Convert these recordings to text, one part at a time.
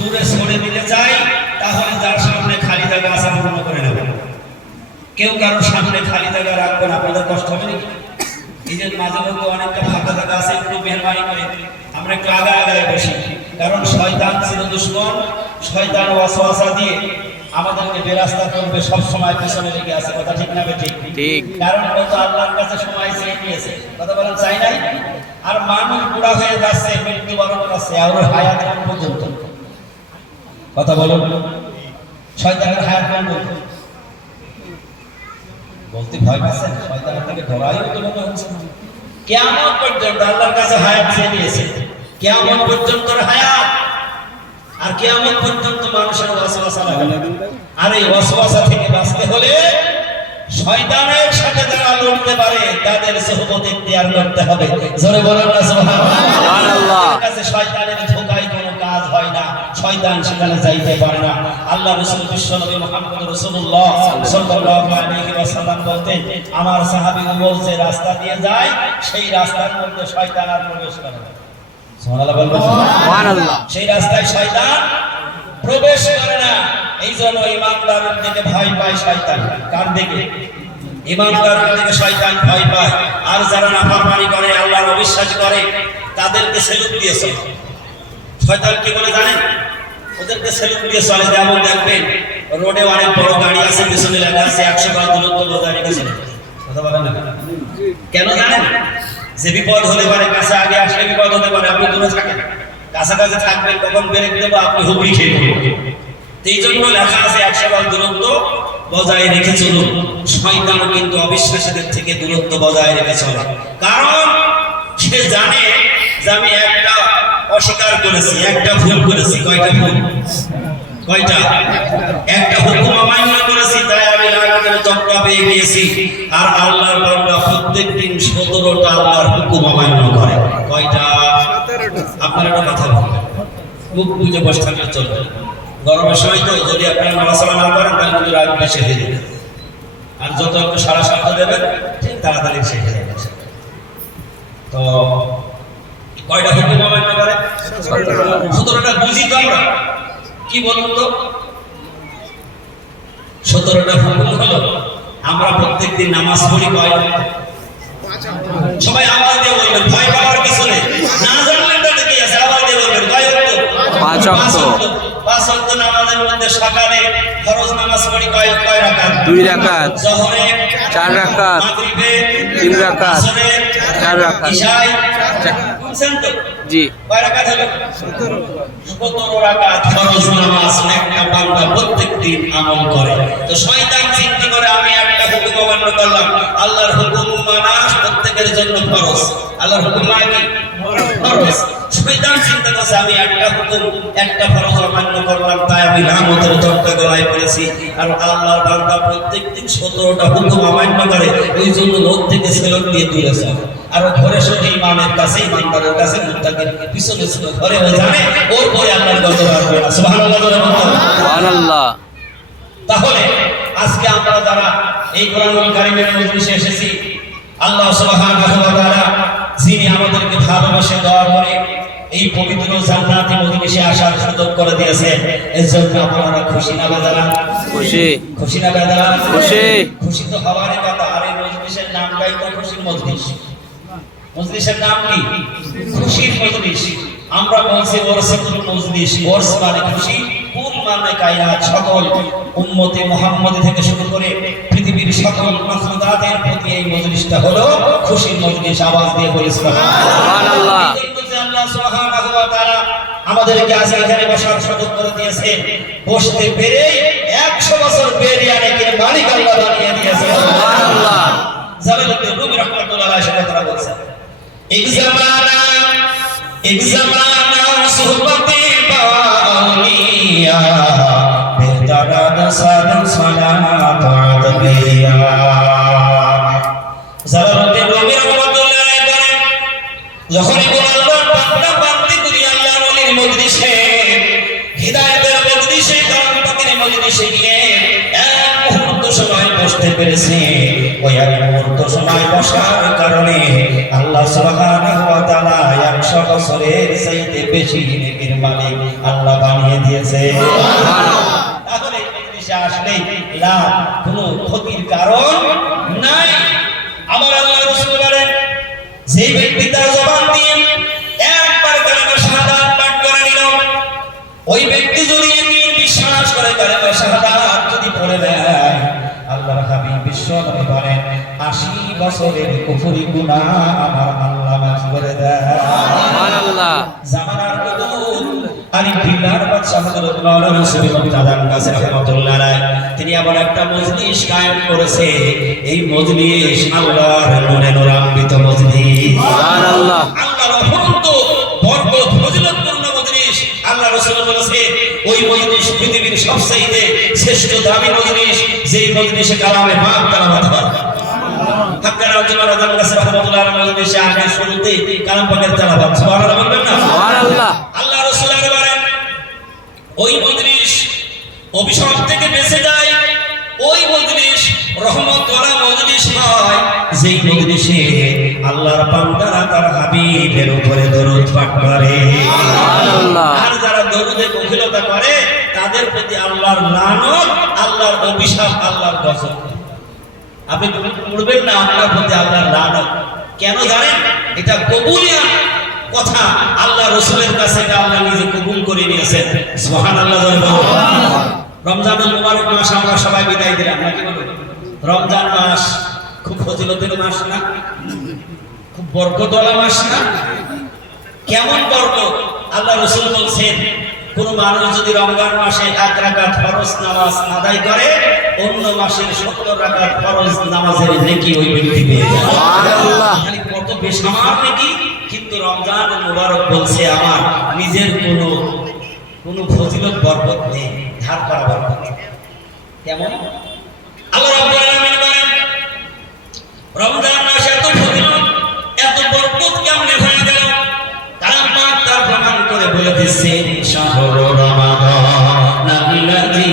দূরে সরে দিতে চাই, তাহলে যার সামনে খালি জায়গা আছে পূর্ণ করে নেব। কেউ কারোর সামনে খালি জায়গা রাখবেন, আপনাদের কষ্ট হবে নাকি? নিজের মাঝে মধ্যে অনেকটা ফাঁকা জায়গা আছে, একটু মেহরবানি করে আমরা একটু আগায় বসি। কারণ শয়তান ছিল দুশমন, শয়তান ওয়াসওয়াসা দিয়ে আমাদেরকে বেরাস্তা করবে, সব সময় পিছনে লেগে আছে। কথা ঠিক না বেঠিক? ঠিক। কারণ কত আল্লাহর কাছে সময় চেয়ে নিয়েছে, কথা বলেন চাই নাই। আর মানুষ বুড়া হয়ে যাচ্ছে, মৃত্যুবরণ করছে, আর হায়াত পর্যন্ত। কথা বলুন, শয়তানের হায়াত পর্যন্ত বলতে ভয় পাচ্ছেন? শয়তানের থেকে ডরাইও তো মনে হচ্ছে না। কিয়ামত পর্যন্ত আল্লাহর কাছে হায়াত চেয়ে নিয়েছে, কিয়ামত পর্যন্ত হায়াত। আর কিয়ামত পর্যন্ত মানুষের ওয়াসওয়াসা লাগবে। আর এই ওয়াসওয়াসা থেকে বাঁচতে হলে শয়তানের সাথে যারা লড়তে পারে তাদের সুহবত ইখতিয়ার করতে হবে। জোরে বলেন না সুবহানাল্লাহ। কাছে শয়তানের ধোঁকায় কোনো কাজ হয় না, শয়তান সেখানে যাইতে পারে না। আল্লাহ রাসূল বিশ্বনবী মুহাম্মদ রাসূলুল্লাহ সাল্লাল্লাহু আলাইহি ওয়াসাল্লাম বলতেন, আমার সাহাবীগুলো যে রাস্তা দিয়ে যায় সেই রাস্তার মধ্যে শয়তান আর প্রবেশ করে না। সুবহানাল্লাহ বলবেন? সুবহানাল্লাহ। সেই রাস্তায় শয়তান প্রবেশ করে না। এই জন্য ইমানদারের দিকে ভয় পায় শয়তান। কার দিকে? ইমানদারের দিকে শয়তান ভয় পায়। আর যারা নাফরমানি করে, আল্লাহর অবিশ্বাস করে, তাদেরকে সেলুট দিয়ে চলে। শয়তান কি বলে জানেন? ওদেরকে সেলুট দিয়ে চলে। যেমন দেখবেন রোডে অনেক বড় গাড়ি আছে, পিছনে লেখা আছে 100 গজ দূরত্ব বজায় রেখেছে। কথা বলেন না কেন জানেন? যে বিপদ হলে পারে, কাছে আগে আসলে বিপদ হতে পারে, আপনি দূরে থাকেন। কাছাকাছি থাকবেন, কখন ব্রেক দেবো আপনি হুমড়ি খেয়ে পড়বেন। এই জন্য লেখা আছে 100 গজ দূরত্ব বজায় রেখে চলুন। শয়তানও কিন্তু অবিশ্বাসীদের থেকে দূরত্ব বজায় রেখে চলে। কারণ সে জানে যে আমি একটা অস্বীকার করেছি, একটা ভুল করেছি। কয়টা ভুল? কয়টা? একটা হুকুম অমান্য করেছি, তাই আমি লাগাতার চক্কা পেয়ে গিয়েছি। আর আল্লাহর বান্দা প্রত্যেকদিন 17টা আল্লাহর হুকুম অমান্য করে। কয়টা? 17টা। আপনারা একটা কথা বলবেন, মুখ বুঝে বসে থাকলে চলবে। গরমের সময় তো যদি আপনারা নামাজ না করেন তাহলে কিন্তু রাগ বেশি হয়ে যাবে। আর যত একটু সারা শব্দ দেবেন ঠিক তাড়াতাড়ি শেষ হয়ে যাবে। তো কয়টা হুকুম অমান্য করে? 17টা। বুঝি তো আমরা, কি বলুন তো? 17টা হুকুম হলো, আমরা প্রত্যেকদিন নামাজ পড়ি কয়? সবাই আওয়াজ দিয়ে বলবেন, ভয় পাওয়ার কিছু নেই। না জানলে তো দেখি আছে, আওয়াজ দিয়ে বলবেন কয় ওয়াক্ত? 5 ওয়াক্ত। 5 ওয়াক্ত নামাজের মধ্যে সকালে ফরজ নামাজ পড়ি কয় রাকাত? 2 রাকাত। যোহরে 4 রাকাত, মাগরিবে 3 রাকাত, আসরে 4 রাকাত, ইশায় 4। বুঝছেন তো? জি। কয় রাকাত হলো? 17 রাকাত ফরজ নামাজ একটা বান্দা প্রত্যেকদিন আমল করে। তো শয়তান চিন্তা করে আমি একটা হুকুম অমান্য করলাম। আল্লাহর হুকুম মানা প্রত্যেকের জন্য ফরজ। আল্লাহর হুকুম মানে কি? ফরজ। শয়তান চিন্তা করছে আমি একটা হুকুম, একটা ফরজ অমান্য করলাম, তাই আমি লামতের চক্করে গলায় পড়েছি। আর আল্লাহর বান্দা প্রত্যেকদিন 17টা হুকুম অমান্য করে, এই জন্য লোক থেকে সেলুট দিয়ে দূরে চলে। আর ঘরে শুধু ইমামের কাছে, ইমানদারের কাছে, মুত্তাকির পিছনে ছিল, ঘরে ও জানে ওর পরে আল্লাহর গজব আসবে না। সুবহানাল্লাহ, সুবহানাল্লাহ। তাহলে আজকে আমরা যারা এই কোরআনুল কারীমের মজলিসে এসেছি, আল্লাহ সুবহানাহু ওয়া তাআলা যিনি আমাদেরকে ভালোবাসে, দয়া করে এই পবিত্র জান্নাতি মজলিসে আসার সুযোগ করে দিয়েছেন, এর জন্য আপনারা খুশি না বেজার? খুশি। খুশি না বেজার? খুশি। খুশি তো হওয়ারই কথা। আর এই মজলিসের নামটাই তো খুশির মজলিস। মজলিসের নাম কি? খুশির মজলিস। আমরা বলছি ওরসাতুল মজলিস। ওরস মানে খুশি, কুল মানে কায়নাত, সকল উম্মতে মুহাম্মদী থেকে শুরু করে পৃথিবীর সকল মাখলুকাতের প্রতি এই মজলিসটা হলো খুশির মজলিস। আওয়াজ দিয়ে বলি সুবহানাল্লাহ। আল্লাহ সুবহানাহু ওয়া তাআলা আমাদেরকে আজ এখানে বসার সুযোগ করে দিয়েছে। বসতে পেরে 100 বছর বেরিয়ে নেকির মালিক আল্লাহ বানিয়ে দিয়েছে। সুবহানাল্লাহ। জালালউদ্দিন রুমি রাহমাতুল্লাহ আলাইহি সে কথা বলছেন, এক জামানা সুহবতে বাউলিয়া বেদারাদ সালাম সালাত আদবিয়া। জালালউদ্দিন রুমি রাহমাতুল্লাহ আলাইহি বলেন, যখনই কোন আল্লাহর বান্দা বান্দি দুনিয়া আল্লাহর ওলির মজলিসে, হিদায়াতের মজলিসে, কালাম পাকের মজলিসে গিয়ে এক মুহূর্ত সময় বসতে পেরেছে, ওই এক মুহূর্ত সময় বসার কারণে আল্লাহ সুবহানাহু ওয়া তাআলা 100 বছরের চাইতে বেশি নেকির মালিক আল্লাহ বানিয়ে দিয়েছে। তাহলে মজলিসে আসলে লাভ, কোনো ক্ষতির কারণ নাই। আমার আল্লাহ রাসূল বলেন, যে ব্যক্তি তার জবান দিয়ে একবার কালেমা শাহাদাত পাঠ করে নিল, ওই ব্যক্তি যদি একদিন বিশ্বাস করে কালেমা শাহাদাত যদি পড়ে দেয়, আল্লাহর হাবিব বিশ্বনবী বলেন ৮০ বছরের কুফরি গুনাহ আমার আল্লাহ মাফ করে দেয়। সুবহানাল্লাহ। জামানার কুতুব আলী বিল্লাহর বাদশাহ হযরত মাওলানা শরীফ তাদান কাছে রাহমাতুল্লাহ আলাইহি, তিনি এমন একটা মজলিস কায়েম করেছে, এই মজলিস আল্লাহর নূরে নূরান্বিত মজলিস। সুবহানাল্লাহ। আল্লাহর অফুরন্ত বরকত ফজিলতপূর্ণ মজলিস। আল্লাহ রাসূল বলেছে, ওই মজলিস পৃথিবীর সবচেয়ে শ্রেষ্ঠ দামি মজলিস, যেই মজলিসে কালামে পাক তেলাওয়াত হয়। হাক্কান আল্লাহ রাজাল কাছে রাহমাতুল্লাহ আলাইহি মজলিসে আগে শুরুতে কালাম পাকের তেলাওয়াত। সুবহানাল্লাহ বলবেন না? সুবহানাল্লাহ। আল্লাহ রাসূল বলেন, ওই মজলিস অভিশাপ থেকে বেঁচে যায়, ওই মজলিস রহমত ওয়ালা মজলিস হয়, যেই মজলিসে আল্লাহর বান্দারা তার হাবিবের উপরে দরুদ পাঠ করে। সুবহানাল্লাহ। আর যারা দরুদে বখিলতা করে, তাদের প্রতি আল্লাহর লানত, আল্লাহর অভিশাপ, আল্লাহর গজব। আপনি পড়বেন না আপনার প্রতি আল্লাহর লানত। কেন জানেন? এটা কবুলিয়াত কথা, আল্লাহ রাসূলের কাছে এটা আল্লাহ নিজে কবুল করে নিয়েছেন। সুবহানাল্লাহ। রমজানুল মুবারক মাস আমরা সবাই বিদায় দিলাম, নাকি বলুন? রমজান মাস খুব ফজিলতের মাস না? খুব বরকতওয়ালা মাস না? কেমন বরকত! আল্লাহ রাসূল বলছেন, কোন মানুষ যদি রমজান মাসে ১ রাকাত ফরজ নামাজ আদায় করে, অন্য মাসের ৭০ রাকাত ফরজ নামাজের নেকি ওই ব্যক্তি পেয়ে যায়। সুবহানাল্লাহ। মানে কত বেশমার নেকি! কিন্তু রমজান মুবারক বলছে আমার নিজের কোনো ফজিলত বরকত নেই, ধার করা বরকত। কেমন? আল্লাহ রাব্বুল আলামিন বলেন, রমজান মাস এত ফজিলত, এত বরকত কেমনে হয়ে গেল? কালাম পাক তার প্রমাণ করে বলে দিচ্ছে, শাহরু রমাদান আল্লাযী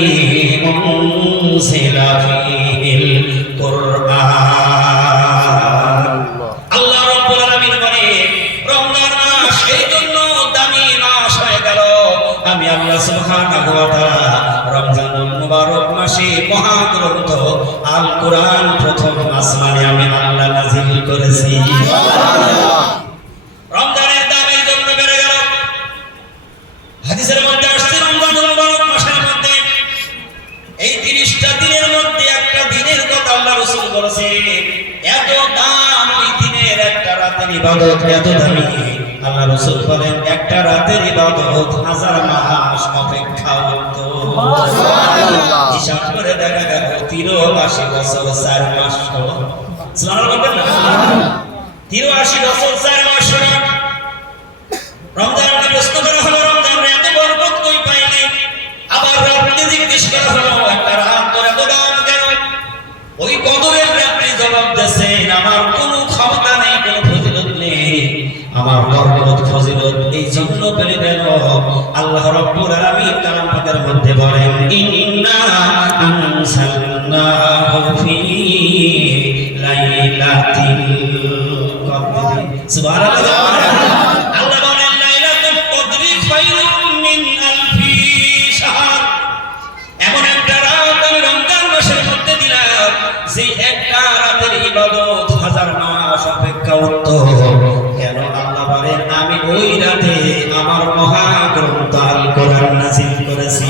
উনজিলা ফীহিল কুরআন। আল্লাহ রাব্বুল আলামিন বলে, রমজান মাস এই জন্য দামি মাস হয়ে গেল, আমি আল্লাহ সুবহানাহু ওয়া তাআলা রমজানুল মুবারক মাসে মহাগ্রন্থ আল কোরআন প্রথম আসমানে আমি আল্লাহ নাযিল করেছি। সুবহানাল্লাহ। রমজানের দাম এই জন্য বেড়ে গেল। হাদিসের মধ্যে আসছে, রমজানুল মুবারক মাসের মধ্যে এই 30টা দিনের মধ্যে একটা দিনের কথা আল্লাহ রাসূল বলেছেন, এত দাম ওই দিনের, একটা রাতের ইবাদত এত দামি। আল্লাহ রাসূল বলেন, একটা রাতের ইবাদত 1000 মাস অপেক্ষা উত্তম। সুবহানাল্লাহ। হিসাব করে দেখা গেল 83 বছর 4 মাস হলো। সুবহানাল্লাহ বলবেন না? 83 বছর 4 মাস হলো। রমজানকে প্রশ্ন করা হলো, রমজানের এত বরকত কই পাইলে? আবার রাতকে জিজ্ঞেস করা হলো, একটা রাত তোর এত দাম কেন? ওই কদরের রাত্রি জবাব দিয়েছেন, আমার কোনো ক্ষমতা নেই, কোনো ফজিলত নেই, আমার বরকত ফজিলত এই জন্য পেলে গেল। আল্লাহ রাব্বুল আলামিন কালাম পাকের মধ্যে বলেন, ইন্না আনসালনাহু ফী লাইলাতিল কদর। সুবহানাল্লাহ। আল্লাহ বলেন, লাইলাতুল কদরি খায়রুম মিন আলফি শাহর। এমন একটা রাত আমি রমজান মাসের মধ্যে দিলাম, যে একটা রাতের ইবাদত 1000 মাস অপেক্ষা উত্তম। কেন? আল্লাহ বলেন, আমি ওই রাতে আমার মহাগ্রন্থ আল কোরআন নাযিল করেছি।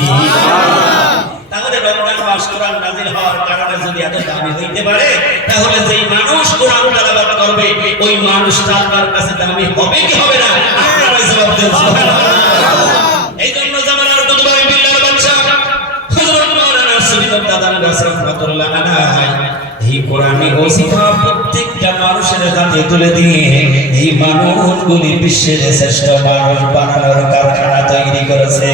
তাহলে রমজান মাস কোরআন নাযিল হওয়ার কারণে যদি এত দামি হইতে পারে, তাহলে যেই মানুষ কোরআন তেলাওয়াত করবে, ওই মানুষটা আল্লাহর কাছে দামি হবে কি হবে না? আপনারা জবাব দেন। সুবহানাল্লাহ। এই জন্য জামানার কুতুব বিল্লাহর বাদশা হযরত মাওলানা শরীফ দাদান গাছ রাহমাতুল্লাহ আলাইহি এই কোরআনী ওসিফা প্রত্যেকটা মানুষের হাতে তুলে দিয়ে এই মানুষগুলি বিশ্বের শ্রেষ্ঠ মানুষ বানানোর কারখানা তৈরি করেছে।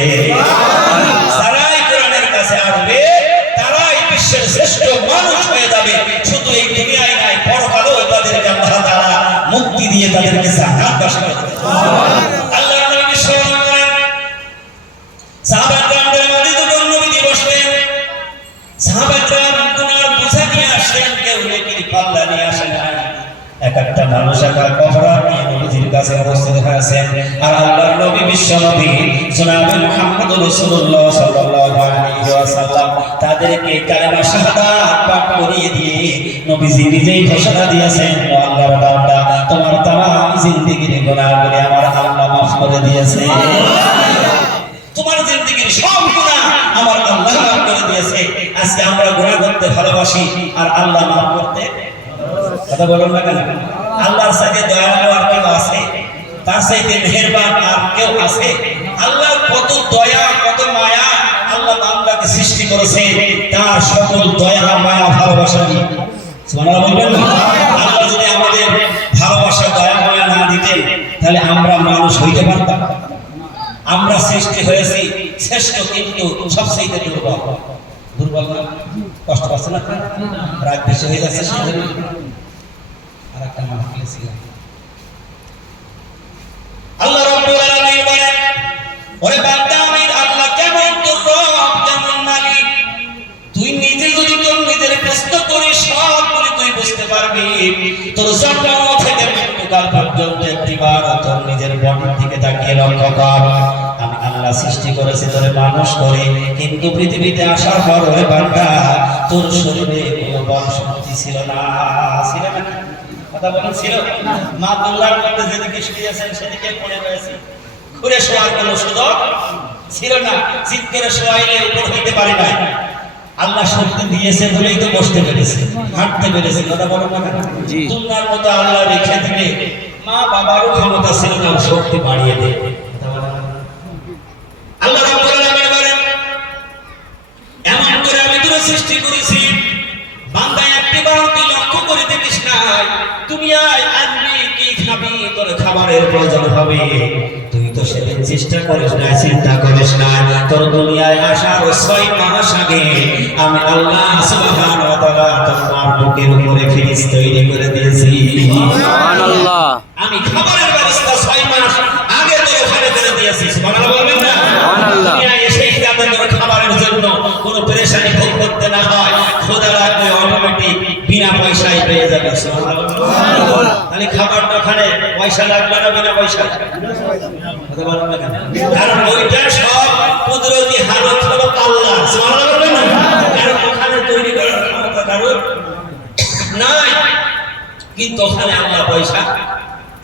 যারাই কোরআনের কাছে আসবে, তারাই বিশ্বের শ্রেষ্ঠ মানুষ হয়ে যাবে। শুধু এই দুনিয়ায় নাই, পরকালেও তাদেরকে আল্লাহ তাআলা মুক্তি দিয়ে তাদেরকে জান্নাত বাসী করে দেবে। আল্লাহ নবী বিশ্বরণ করেন, সাহাবায়ে-কেরামদের মাঝে যখন নবীজি বসলেন, সাহাবায়ে-কেরাম গুনার বোঝা নিয়ে আসলেন, কেউ নেকির পাল্লা নিয়ে আসে নাই। এক এক একটা মানুষ এক এক অপরাধ নিয়ে নবীজির কাছে উপস্থিত হয়েছেন। আর আল্লাহর নবী বিশ্ব নবী জনাবে মুহাম্মদ রাসূলুল্লাহ সাল্লাল্লাহু আলাইহি ওয়াসাল্লাম তাদেরকে কালেমা শাহাদাত পাঠ করিয়ে দিয়ে নবীজি নিজেই ঘোষণা দিয়েছেন, ও আল্লাহর বান্দা, তোমার तमाम জিন্দেগীর গুনাহগুলি আমার আল্লাহ মাফ করে দিয়েছে। তোমার জিন্দেগীর সব গুনাহ আমার আল্লাহ মাফ করে দিয়েছে। আজকে আমরা গুনাহ করতে ভালোবাসি আর আল্লাহ মাফ করতে কথা বলুন না কেন? আল্লাহর সাথে দয়ালু আর কেউ আছে? তার সাথে মেহেরবান আর কেউ আছে? আল্লাহর কত দয়া কত মায়া আল্লাহ বান্দাকে সৃষ্টি করেছে, তার সকল দয়া মায়া ভালোবাসা নিয়ে সুবহানাল্লাহ বলবেন না? আল্লাহ যদি আমাদের ভালোবাসা দয়া মায়া না দিতেন তাহলে আমরা মানুষ হইতে পারতাম? আমরা সৃষ্টি হয়েছি শ্রেষ্ঠ কিন্তু সবচেয়ে দুর্বল। দুর্বল না? কষ্ট পাচ্ছে না? রাগ বেশি হয়ে যাচ্ছে সেজন্য আর একটা মাহফিলে ছিলাম। আল্লাহ রাব্বুল আলামিন বলেন, ওরে বান্দা, আমি আল্লাহ কেমন তোর রব, কেমন মালিক, তুই নিজে যদি তোর নিজের প্রশ্ন করিস সবগুলি তুই বুঝতে পারবি। তোর জন্ম থেকে মৃত্যুকাল পর্যন্ত একটিবার তোর নিজের বডির দিকে তাকিয়ে লক্ষ্য কর। আমি আল্লাহ সৃষ্টি করেছি তোরে মানুষ করে, কিন্তু পৃথিবীতে আসার পর ওরে বান্দা তোর শরীরে কোনো বল শক্তি ছিল না। ছিল না? কথা বলেন ছিল? মা দুনিয়ার মধ্যে যেদিকে শুয়েছেন সেদিকে পড়ে রয়েছে, ঘুরে শোয়ার কোনো সুযোগ ছিল না। চিৎ করে শোয়াইলে উপর হইতে পারে না। আল্লাহ শক্তি দিয়েছে বলেই তো বসতে পেরেছে, হাঁটতে পেরেছে। কথা বলেন না কেন? দুনিয়ার মতো আল্লাহ রেখে দিলে মা বাবারও ক্ষমতা ছিল না শক্তি বাড়িয়ে দেয়। আল্লাহ রাব্বুল আলামিন বলেন, এমন করে আমি তোর সৃষ্টি করেছি বান্দা, একটিবার তুই লক্ষ্য করে দেখিস না দুনিয়ায় আসবি কি খাবি, তোর খাবারের প্রয়োজন হবে। তুই তো সেদিন চেষ্টা করিস না, চিন্তা করিস না, তোর দুনিয়ায় আসার 6 মাস আগে আমি আল্লাহ সুবহানাহু ওয়া তাআলা তোমার বুকের উপরে ফিরিস তৈরি করে দিয়েছি। সুবহানাল্লাহ। আমি খাবারের ব্যবস্থা 6 মাস আগে তোর ওখানে করে দিয়েছি। সুবহানাল্লাহ বলবেন না? সুবহানাল্লাহ। দুনিয়ায় এসে যাতে তোর খাবারের জন্য কোনো পেরেশানি ভোগ করতে না হয়, খোদা লাগবে অটোমেটিক বিনা পয়সায় পেয়ে যাবে। সুবহানাল্লাহ। তাহলে খাবারটা ওখানে পয়সা লাগবে না বিনা পয়সায়? কথা বলেন না কেন? কারণ ওইটা সব কুদরতি হালত হলো আল্লাহ। সুবহানাল্লাহ বলবেন না? কারণ ওখানে তৈরি করার ক্ষমতা কারোর নাই, কিন্তু ওখানে আল্লাহ পয়সা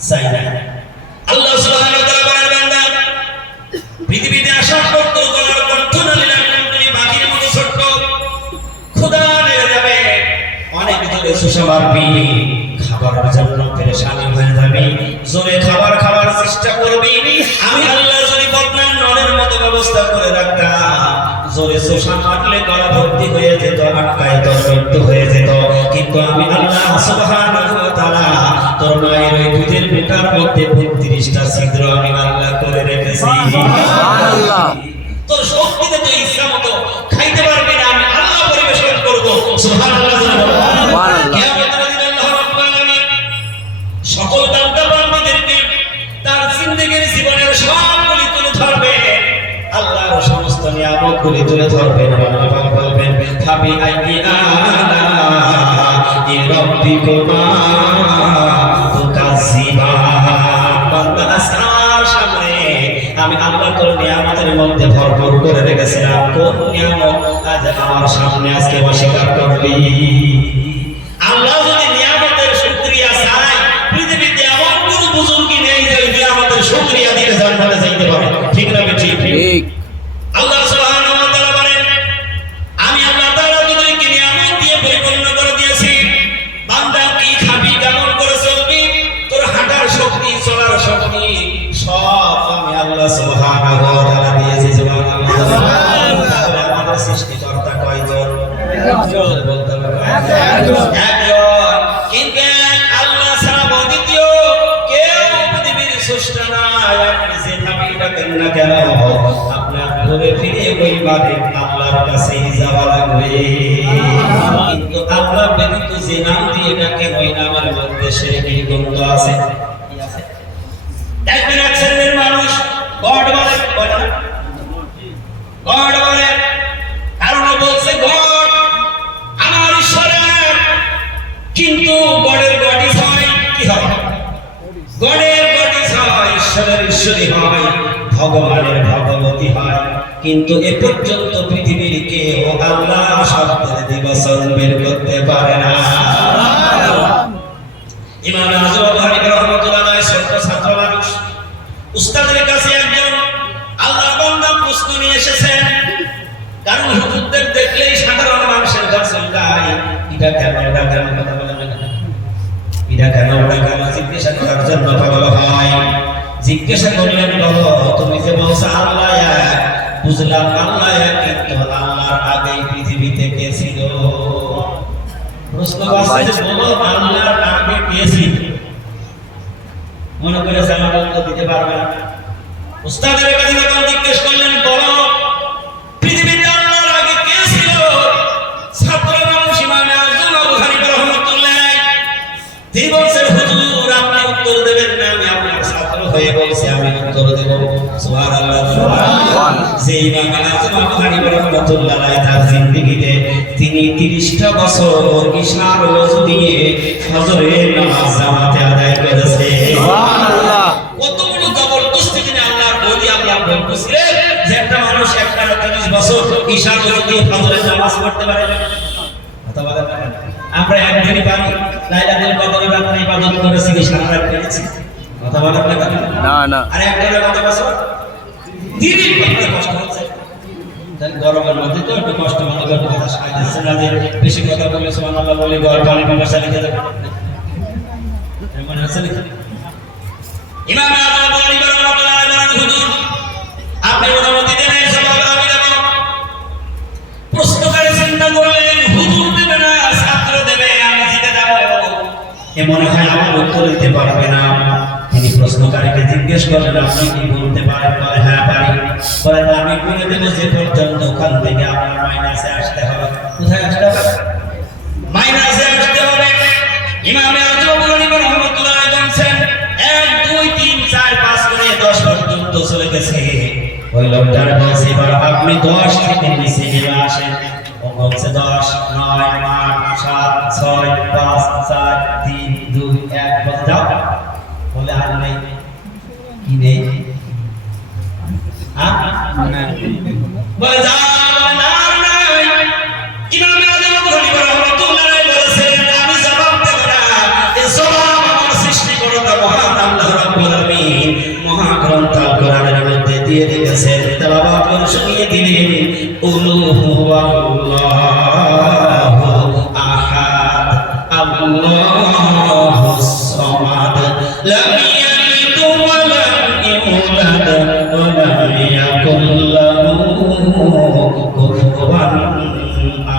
চাই না। আল্লাহ সুবহানাহু ওয়া তাআলা বলেন, বান্দা পৃথিবীতে আসার পর তোর গলার কণ্ঠনালীরা কুণ্ডলী বাঘের মতো ছোট্ট, ক্ষুধা লেগে যাবে, অনেক জোরে শুষে মারবি, খাবারের জন্য পেরেশানি হয়ে যাবে, জোরে খাবার খাবার চেষ্টা করবি। আমি আল্লাহ যদি বদনাম নলের মতো ব্যবস্থা করে রাখতাম, জোরে শোষা মারলে গলা ভর্তি হয়ে যেত, আটকায় তোর মৃত্যু হয়ে যেত। কিন্তু আমি আল্লাহ সুবহানাহু ওয়া তাআলা তোর মায়ের ওই দুধের বুটার মধ্যে 32টা ছিদ্র আমি আল্লাহ করে রেখেছি। সুবহানাল্লাহ। তোর শক্তিতে তুই ইচ্ছা মতো খাইতে পারবি না, আমি আল্লাহ পরিবেশন করব। সুবহানাল্লাহ। সুবহানাল্লাহ। কিয়ামতের দিন আল্লাহ রাব্বুল আলামিন সকল বান্দা বান্দীদেরকে তার জিন্দেগীর জীবনের সবগুলি তুলে ধরবে, আল্লাহর সমস্ত নিয়ামতগুলি তুলে ধরবেন। আল্লাহ বলবেন, ফাবি আইয়ি আলাইহি রাব্বিকুমা তুকাজ্জিবান। বান্দা আসার সামনে আমি আল্লাহ তোর নিয়ামতের মধ্যে ভরপুর করে রেখেছিলাম, কোন নিয়ামত আজ আমার সামনে আজকে অস্বীকার করবি? আল্লাহ যদি নিয়ামতের শুকরিয়া চায়, পৃথিবীতে এমন কোনো বুজুর্গই নেই যে নিয়ামতের শুকরিয়া দিতে জান্নাতে যাইতে পারে। ঠিক না ঠিক? ঠিক। আল্লাহ সুবহানাহু ওয়া তাআলা বলেন, আমি আল্লাহ তাআলা তোদেরকে নিয়ামত দিয়ে পরিপূর্ণ করে দিয়েছি। বান্দা কি খাবি, কেমন করে চলবি, তোর হাঁটার শক্তি, চলার শক্তি সব আমি আল্লাহ সুবহানাহু ওয়া তাআলা দিয়েছি। সুবহানাল্লাহ। তাহলে আমাদের সৃষ্টিকর্তা কয়জন? একজন। বলতে হবে একজন। কিন্তু আল্লাহ ছাড়া দ্বিতীয় কেউ পৃথিবীর স্রষ্টা নাই। আপনি যে নামই ডাকেন না কেন, আপনার ঘুরে ফিরে ওই মালিক আল্লাহর কাছেই যাওয়া লাগবে। কিন্তু আল্লাহ ব্যতীত যে নাম দিয়ে ডাকেন ওই নামের মধ্যে শিরকের গন্ধ আছে। দেখবেন এক শ্রেণীর মানুষ গড বলে, বলে না? গড বলে, কারণ বলছে গড আমার ঈশ্বরের, কিন্তু গডের গডই হয় কি ভুবনেশ্বরী হয়, ভগবানের ভগবতী হয়, কিন্তু এ পর্যন্ত পৃথিবীর কেউ আল্লাহ শব্দের দিবসন বের করতে পারে না। ইমাম আযম আবু হানিফা রাহমাতুল্লাহ আলাইহি ছোট ছাত্র মানুষ, উস্তাদের কাছে একজন আল্লাহর বান্দা প্রশ্ন নিয়ে এসেছেন। কারণ হুজুরদের দেখলেই সাধারণ মানুষের কাছে গায়, এটা কেন ওটা কেন, কথা বলেন না, এটা কেন ওটা কেন জিজ্ঞাসা করার জন্য পাগল হয়। জিজ্ঞাসা করলেন, বলো তুমি যে বলছো আল্লাহ এক, বুঝলাম আল্লাহ এক, কিন্তু আল্লাহর আগে পৃথিবীতে কে ছিল? প্রশ্ন করছে যে বলো আল্লাহর আগে কে ছিল? মনে করে আমার উত্তর দিতে পারবে না। উস্তাদের কাছে যখন জিজ্ঞেস করলেন, বলো পৃথিবীতে আল্লাহর আগে কে ছিল? ছাত্র মানুষ ইমাম আযম আবু হানিফা রাহমাতুল্লাহ তিনি বলছেন, হুজুর আপনি উত্তর দেবেন না, আমি আপনার ছাত্র হয়ে বলছি আমি উত্তর দেব। সুবহানাল্লাহ। যে ইমাম আযম আবু হানিফা রাহমাতুল্লাহ তার জিন্দেগিতে তিনি 30টা বছর ইশার ওযু দিয়ে ফজরের নামাজ জামাতে আদায় করেছে। সুবহানাল্লাহ। কত বড় জবরদস্তি তিনি আল্লাহর ওলি আল্লাহ বলছিলেন যে একটা মানুষ একটা 30 বছর ইশার ওযু দিয়ে ফজরের নামাজ পড়তে পারে না। কথা বলেন না, আমরা একদিনই পারি লাইলাতুল কদরের রাতে ইবাদত করেছি কি সারা রাত করেছি? কথা বলেন না না। আর একদিনে কত বছর? দিনই করতে কষ্ট হচ্ছে। তাই গরমের মধ্যে তো একটু কষ্ট মনে করে কথা শোনা যাচ্ছে না যে বেশি কথা বলে সুবহানাল্লাহ বলে গরম পানি সমস্যা লিখে যাবে, এমন আছে নাকি? ইমাম আযম আবু হানিফা রাহমাতুল্লাহ আলাইহি হুজুর আপনি অনুমতি দেন জবাব আমি দেব। প্রশ্ন করে চিন্তা করলেন, হুজুর দেবে না ছাত্র দেবে, আমি জিতে যাব, এ মনে হয় আমার উত্তর দিতে পারবে না। তিনি প্রশ্নকারীকে জিজ্ঞেস করলেন, আপনি কি বলতে পারেন? বলে হ্যাঁ পারি। বলেন আমি বলে দেব যে পর্যন্ত ওখান থেকে আপনার মাইনাসে আসতে হবে। কোথায় আসতে হবে? মাইনাসে আসতে হবে। ইমাম আযম আবু হানিফা রাহমাতুল্লাহ বলেন 1 2 3 4 5 করে 10 পর্যন্ত চলে গেছে। ওই লোকটার বলছে এবার আপনি 10 থেকে নিচে নেমে আসেন। ও বলছে 10 9 8 7 6 5 4 3 2 1 বলে যাও। বলে আর নেই কি নেই? বলে যাও না নাই। ইমাম আযম আবু হানিফা রাহমাতুল্লাহ বলেছেন আমি জবাব দেব না, এই জবাব আমার সৃষ্টিকর্তা মহান আল্লাহ রাব্বুল আলামিন মহাগ্রন্থ আল কোরআনের মধ্যে দিয়ে রেখেছেন। তেলাওয়াত করে শুনিয়ে দিলেন, কুলু হুয়াল্লাহু আহাদ আল্লাহুস সামাদ লাম ইয়ালিদ ওয়া লাম ইউলাদ ওয়া লাম ইয়াকুল লাহু কুফুওয়ান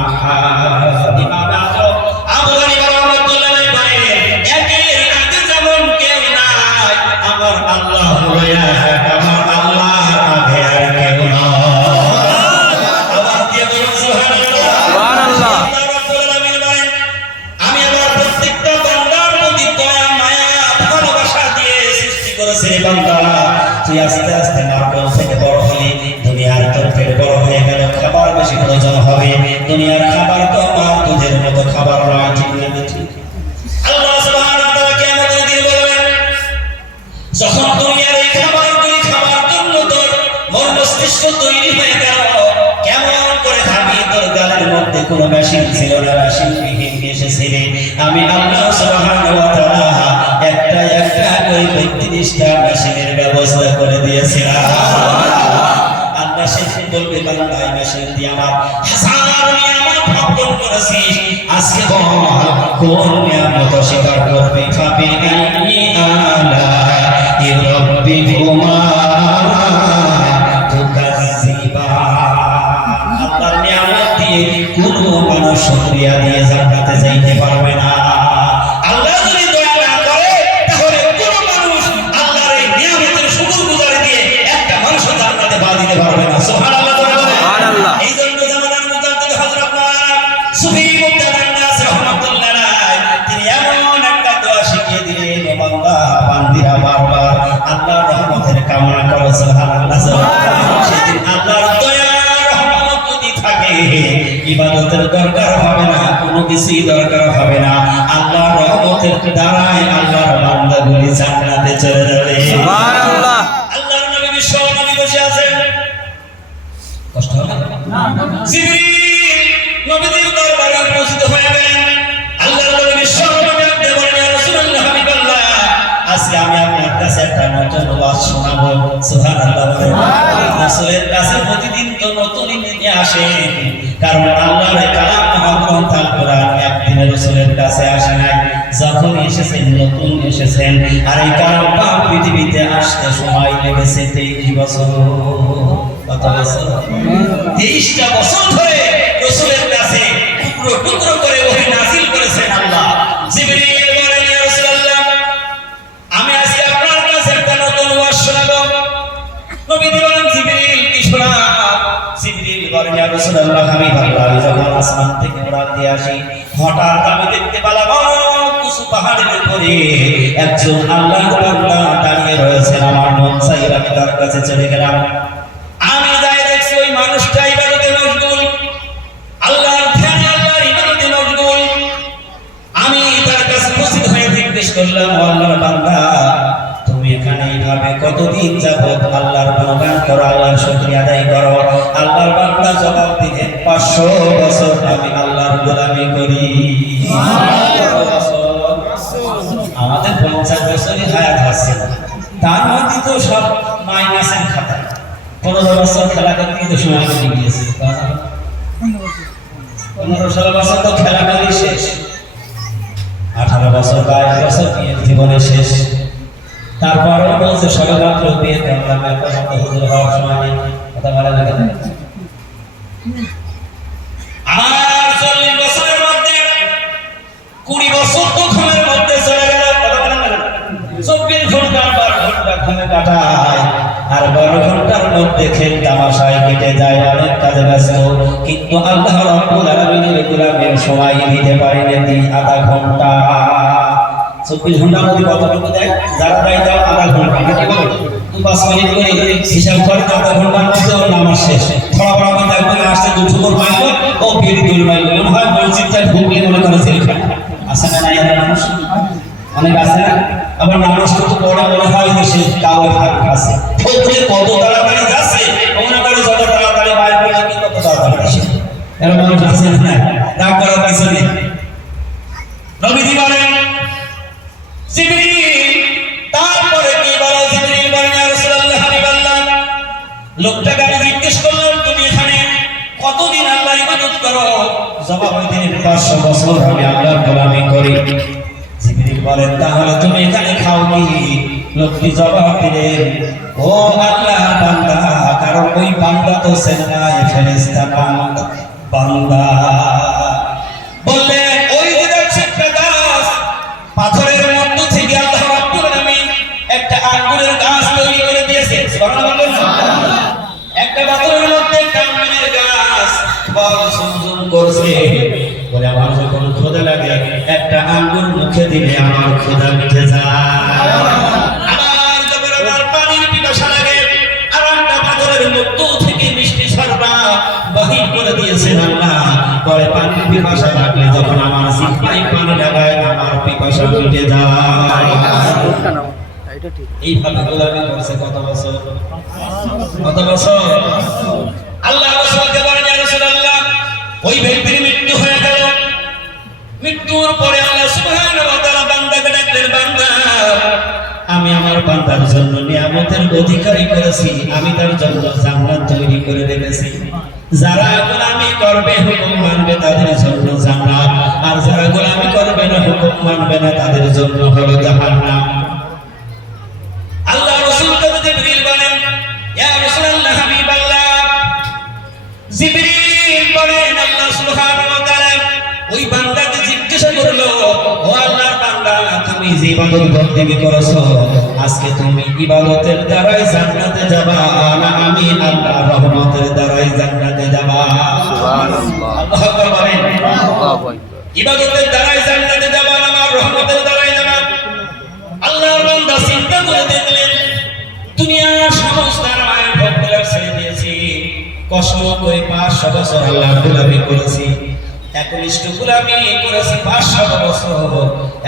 আহাদ। ইমাম আযম আবু হানিফা রাহমাতুল্লাহ বলেন একের আগে যেমন কেউ নাই, আমার আল্লাহ হলো এক, আমার আল্লাহর আগে আর কেউ নাই। আবার দিয়ে বলুন সুবহানাল্লাহ। সুবহানাল্লাহ। আল্লাহ রাব্বুল আলামিন বলেন আমি আমার প্রত্যেকটা বান্দার প্রতি দয়া মায়া ভালোবাসা দিয়ে সৃষ্টি করেছি। বান্দা তুই আস্তে আস্তে মার্কেল থেকে বড় হলি, দুনিয়ার তোর পেট বড় হয়ে গেল, খাবার বেশি প্রয়োজন হবে। দুনিয়ার খাবার তো মার দুধের মতো খাবার নয়, ঠিক না? ঠিক। আল্লাহ সুবহানাহু ওয়া তাআলা কিয়ামতের দিন বলবেন যখন দুনিয়ার এই খাবারগুলি খাবার জন্য তোর মন মস্তিষ্ক তৈরি হয়ে গেল, কেমন করে খাবি? তোর গালের মধ্যে কোনো মেশিন ছিল না, মেশিন বিহীন এসেছিলে। আমি আল্লাহ সুবহানাহু ওয়া তাআলা একটা একটা করে 32টা মেশিনের ব্যবস্থা করে দিয়েছিলাম। আল্লাহ শেষে বলবে বান্দা এই মেশিন দিয়ে আমার হাজার নিয়ামত ভক্ষণ করেছিস, আজকে বল কোন নিয়ামত স্বীকার করবি? খাবি আইনি আলা ইরাব্বিকুমা তুকাজ্জিবা। আল্লাহর নিয়ামত দিয়ে কোনো মানুষ শুকরিয়া দিয়ে জান্নাতে যাইতে পারবে না। আল্লাহ যদি দয়া না করে তাহলে কোনো মানুষ আল্লাহর এই নিয়ামতের শুকরগুজারি দিয়ে একটা মানুষ জান্নাতে পা দিতে পারবে না। সুবহানাল্লাহ। সুবহানাল্লাহ। এই জন্য জামানার মুজাদ্দিদ হযরত মাওলানা সুফি মুক্তাদার নাস রাহমাতুল্লাহ আলাইহি তিনি এমন একটা দোয়া শিখিয়ে দিলেন, বান্দা বান্দিরা বারবার আল্লাহর রহমতের কামনা করো। সুবহানাল্লাহ। সেদিন আল্লাহর দয়া রহমত যদি থাকে ইবাদতের দরকার হবে না, কোনো কিছুই দরকার হবে না। আল্লাহর রহমতের দ্বারাই আল্লাহর বান্দাগুলি জান্নাতে চলে যাবে। সুবহানাল্লাহ। জিবরিল নবীর দরবারে উপস্থিত হয়ে গেলেন। আল্লাহর নবী বিশ্বনবীকে বলেন, ইয়া রাসূলুল্লাহ হাবিবাল্লাহ, আজকে আমি আপনার কাছে একটা নতুন ওয়াজ শোনাবো। সুবহানাল্লাহ। রাসূলের কাছে প্রতিদিন তো নতুন নিয়ে আসেন, কারণ আল্লাহর কালাম মহাগ্রন্থ আল কোরআন একদিনে রাসূলের কাছে আসে নাই। যখন এসেছেন নতুন এসেছেন, আর এই কালামটা পৃথিবীতে আসতে সময় লেগেছে 23 বছর। কত বছর? 23টা বছর ধরে রাসূলের কাছে টুকরো টুকরো করে ওহী নাযিল করেছেন আল্লাহ। জিবরিল বলেন, ইয়া রাসূলুল্লাহ, আমি আজকে আপনার কাছে একটা নতুন ওয়াজ শোনাবো। নবী বলেন, জিবরিল কি শোনাও? জিবরিল বলেন, ইয়া রাসূলুল্লাহ, আমি ভাবলাম যখন আসমান থেকে উড়াল দিয়ে আসি, হঠাৎ আমি দেখতে পেলাম কিছু পাহাড়ের উপরে একজন আল্লাহর বান্দা দাঁড়িয়ে রয়েছেন। আমার মন চাইল আমি তার কাছে চলে গেলাম। আমি যাই দেখছি ওই মানুষটা ইবাদতে মশগুল, আল্লাহর ধ্যানে, আল্লাহর ইবাদতে মশগুল। আমি তার কাছে উপস্থিত হয়ে জিজ্ঞেস করলাম, ও আল্লাহর বান্দা, তুমি এখানে এইভাবে কতদিন যাবত আল্লাহর গুণগান করো, আল্লাহর শুকরিয়া আদায় করো? আল্লাহর বান্দা জবাব দিলেন, 500 বছর আমি আল্লাহর গোলামি করি। আমাদের 50 বছরই হায়াত আছে, তার মধ্যে তো সব মাইনাসের খাতা। 15 বছর খেলা করতে তো সময় কেটে গিয়েছে, 15-16 বছর তো খেলা করি শেষ, 18 বছর 22 বছর বিয়ের জীবনে শেষ। তারপরও বলছে সবেমাত্র বিয়ে করলাম, এখন তো হুজুর হওয়ার সময় নেই। কথা বলা লাগে না? আর 40 বছরের মধ্যে 20 বছর তো ঘুমের মধ্যে চলে গেল। কথা বলা লাগে না? 24 ঘন্টা 12 ঘন্টা ঘুমে কাটায়, আর 12 ঘন্টার মধ্যে খেল তামাশায় কেটে যায়, অনেক কাজে ব্যস্ত। কিন্তু আল্লাহ রাব্বুল আলামিনের গোলামের সময় দিতে পারেনি আধা ঘন্টা। 24 ঘন্টার মধ্যে কতটুকু দেয়? যারা দেয় তাও আধা ঘন্টা। কি বলে 2-5 মিনিট করে হিসাব করে আধা ঘন্টার মধ্যে ওর নামাজ শেষ। থোড়া বড় করে দেখবেন আসতে 2 মাইল ও বিড়ি 2 মাইল মনে হয় মসজিদটা ঢুকলে মনে করে সেখানে আসে না। নাই মানুষ অনেক আছে না? আবার নামাজ কত পড়া মনে হয় যে সে কালো ভাগ আছে, কত তাড়াতাড়ি যাচ্ছে, মনে করে যত তাড়াতাড়ি বাইরে পড়ে কি কত তাড়াতাড়ি আসে। এর মানুষ আছে না? রাগ করার কিছু নেই। নবীজি বলেন, জিবরিল তারপরে কি বলে? জিবরিল বলেন, ইয়া রাসূলুল্লাহ হাবিবাল্লাহ, লোকটাকে আমি জিজ্ঞেস করলাম, তুমি এখানে কতদিন আল্লাহর ইবাদত করো? জবাব দিলেন, 500 বছর আমি আল্লাহর গোলামি করি। জিবরিল বলেন, তাহলে তুমি এখানে খাও কি? লোকটি জবাব দিলেন, ও আল্লাহর বান্দা, কারণ ওই বান্দা তো সেনায় ফেরেশতা বান্দা। বললেন, ওই যে দেখছেন একটা গাছ, পাথরের মধ্য থেকে আল্লাহ রাব্বুল আলামিন একটা আঙ্গুরের গাছ তৈরি করে দিয়েছে। সুবহানাল্লাহ বলেন না? একটা পাথরের মধ্যে একটা আঙ্গুরের গাছ ফল ঝুমঝুম করছে। বলে, আমার যখন ক্ষুধা লাগে একটা আঙ্গুর মুখে দিলে আমার ক্ষুধা মিটে যায়। আমার যখন আমার পানির পিপাসা লাগে আর একটা পাথরের মধ্য থেকে মিষ্টি শরবত বাহির করে দিয়েছেন আল্লাহ। পরে পানির পিপাসা লাগলে যখন আমার জিহ্বায় পানি লাগায় আমার পিপাসা মিটে যায়। এইভাবে গোলামি করছে কত বছর? কত বছর? আল্লাহ রাসূলকে বলেন, ইয়া রাসূলুল্লাহ, ওই ব্যক্তির মৃত্যু হয়ে গেল। মৃত্যুর পরে আল্লাহ সুবহানাহু ওয়া তাআলা বান্দাকে ডাকলেন, বান্দা, আমি আমার বান্দার জন্য নিয়ামতের অধিকারী করেছি, আমি তার জন্য জান্নাত তৈরি করে রেখেছি। যারা গোলামি করবে, হুকুম মানবে, তাদের জন্য জান্নাত, আর যারা গোলামি করবে না, হুকুম মানবে না, তাদের জন্য হলো জাহান্নাম। আল্লাহ রাসূলকে জিবরিল বলেন, ইয়া রাসূলুল্লাহ হাবিবাল্লাহ, জিবরিল বলেন, আল্লাহ সুবহানাহু ওয়া তাআলা ওই বান্দাকে জিজ্ঞাসা করলো, ও আল্লাহর বান্দা, তুমি যে ইবাদত বন্দেগী করেছো, আজকে তুমি ইবাদতের দ্বারাই জান্নাতে যাবা না আমি আল্লাহর রহমতের দ্বারাই জান্নাতে যাবা? সুবহানাল্লাহ। আল্লাহু আকবার বলেন। আল্লাহু আকবার। ইবাদতের দ্বারাই জান্নাতে যাবা না আমার রহমতের দ্বারাই যাবা? আল্লাহর বান্দা চিন্তা করে দেখলেন, দুনিয়ার সমস্ত মায়ের ভক্তরা ছেড়ে দিয়েছি, কষ্ট করে 500 বছর আল্লাহর গোলামি করেছি, একনিষ্ঠ গোলামি করেছি 500 বছর,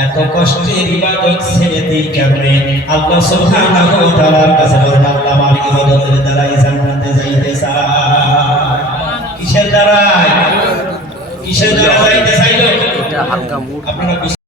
এত কষ্টের ইবাদত ছেড়ে দিই কেমনে? আল্লাহ সুবহানাহু ওয়া তাআলার কাছে বলেন, আল্লাহ আমার ইবাদতের দ্বারাই জান্নাতে যাইতে চায়। কিসের দ্বারা যাইতে চাইলো এটা হালকা মুড আপনারা